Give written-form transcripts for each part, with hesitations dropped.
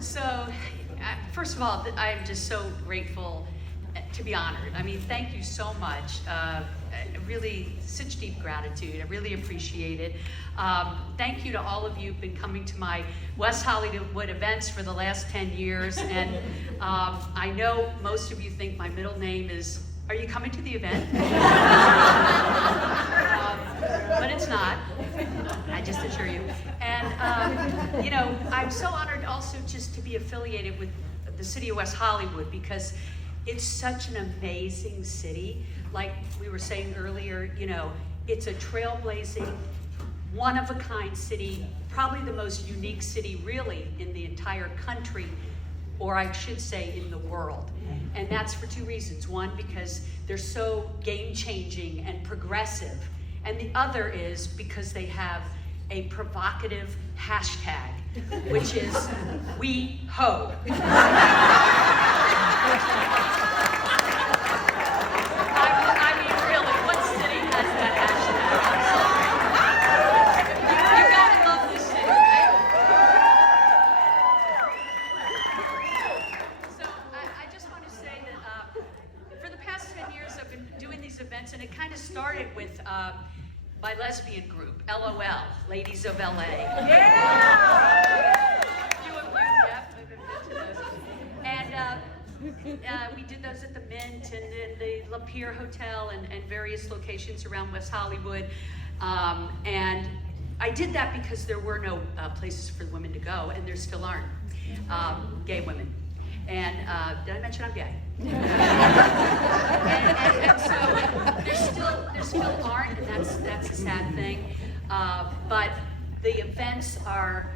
So, first of all, I am just so grateful to be honored. I mean, thank you so much. Really, such deep gratitude. I really appreciate it. Thank you to all of you who've been coming to my West Hollywood events for the last 10 years. And I know most of you think my middle name is, are you coming to the event? But it's not, I just assure you. And, you know, I'm so honored also just to be affiliated with the city of West Hollywood because it's such an amazing city. Like we were saying earlier, you know, it's a trailblazing, one-of-a-kind city, probably the most unique city really in the entire country, or I should say in the world. And that's for two reasons. One, because they're so game-changing and progressive. And the other is because they have a provocative hashtag, which is We Ho. I mean, really, what city has that hashtag? You gotta love this city, right? So I just want to say that for the past 10 years I've been doing these events, and it kind of started with my lesbian group, LOL, Ladies of LA. Yeah! Few of you, yep, I've been to those. And we did those at the Mint and in the Lapeer Hotel and various locations around West Hollywood. And I did that because there were no places for women to go, and there still aren't, gay women. And did I mention I'm gay? and so there still aren't, and that's a sad thing. But the events are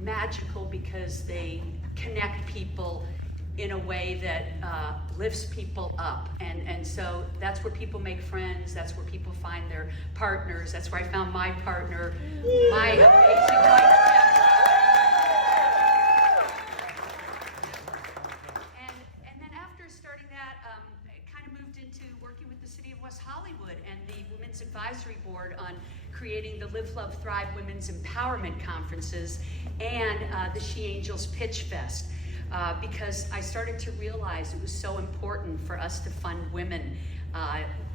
magical because they connect people in a way that lifts people up. And so that's where people make friends, that's where people find their partners, that's where I found my partner, my amazing wife. And then after starting that, I kind of moved into working with the City of West Hollywood and the Women's Advisory Board on creating the Live, Love, Thrive Women's Empowerment Conferences and the She Angels Pitch Fest. Because I started to realize it was so important for us to fund women.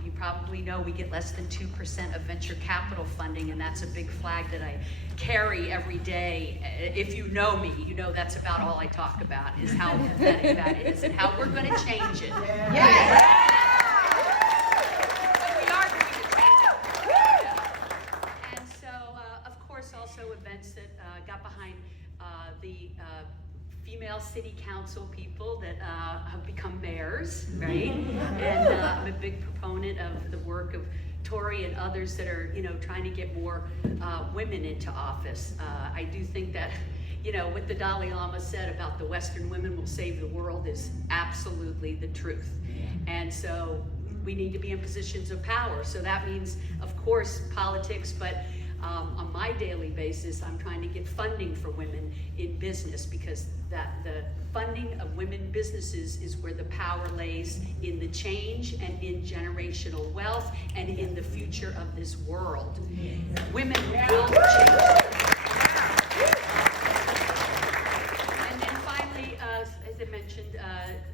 You probably know we get less than 2% of venture capital funding, and that's a big flag that I carry every day. If you know me, you know that's about all I talk about, is how pathetic that is and how we're going to change it. Yes! But we are going to change it. And so, of course, also events that got behind the female city council people that have become mayors, right? And I'm a big proponent of the work of TORIE and others that are, you know, trying to get more women into office. I do think that, you know, what the Dalai Lama said about the Western women will save the world is absolutely the truth. And so we need to be in positions of power. So that means, of course, politics, but on my daily basis, I'm trying to get funding for women in business because the funding of women businesses is where the power lays in the change and in generational wealth and in the future of this world. Women will change. And then finally, as I mentioned,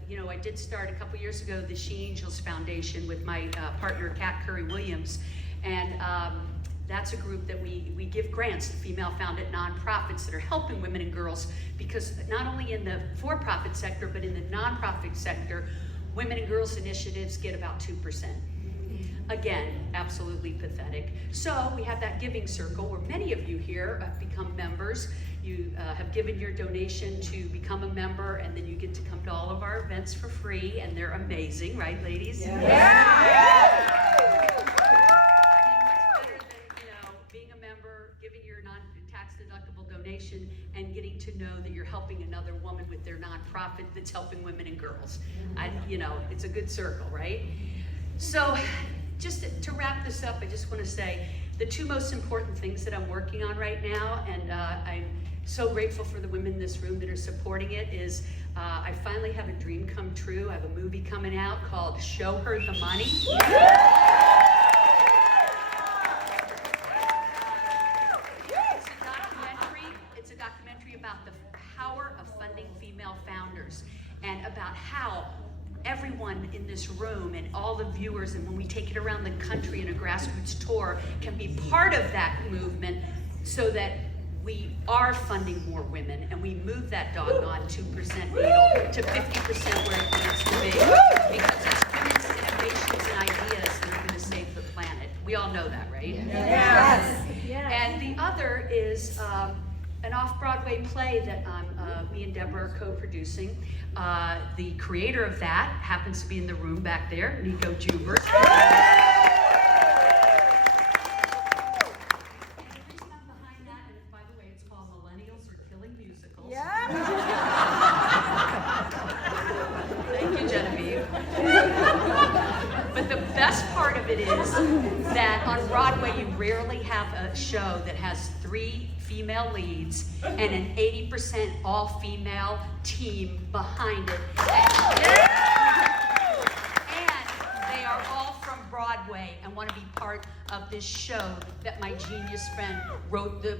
you know, I did start a couple years ago the She Angels Foundation with my partner, Kat Curry-Williams, and that's a group that we give grants to female-founded nonprofits that are helping women and girls, because not only in the for-profit sector, but in the nonprofit sector, women and girls initiatives get about 2%. Again, absolutely pathetic. So we have that giving circle where many of you here have become members. You have given your donation to become a member, and then you get to come to all of our events for free, and they're amazing, right, ladies? Yeah. Yeah. Donation and getting to know that you're helping another woman with their nonprofit that's helping women and girls. You know, it's a good circle, right? So just to wrap this up, I just want to say the two most important things that I'm working on right now, and I'm so grateful for the women in this room that are supporting it, is I finally have a dream come true. I have a movie coming out called Show Her the Money. It's a documentary about the power of how everyone in this room and all the viewers, and when we take it around the country in a grassroots tour, can be part of that movement so that we are funding more women and we move that doggone 2% needle to 50% where it needs to be. Because it's women's innovations and ideas that are going to save the planet. We all know that, right? Yes. And the other is an off-Broadway play that me and Deborah are co-producing. The creator of that happens to be in the room back there, Nico Jubers. And the reason I'm behind that, and by the way, it's called Millennials Are Killing Musicals. Yeah. Thank you, Genevieve. But the best part of it is that on Broadway, you rarely have a show that has 3 female leads and an 80% all-female team behind it. And they are all from Broadway and want to be part of this show that my genius friend wrote the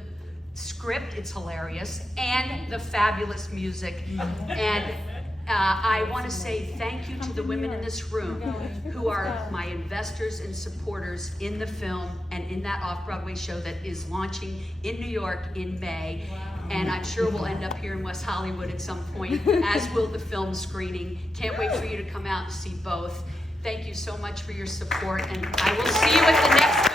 script, it's hilarious, and the fabulous music. And I want to say thank you to the women in this room who are my investors and supporters in the film and in that off-Broadway show that is launching in New York in May. And I'm sure we'll end up here in West Hollywood at some point, as will the film screening. Can't wait for you to come out and see both. Thank you so much for your support, and I will see you at the next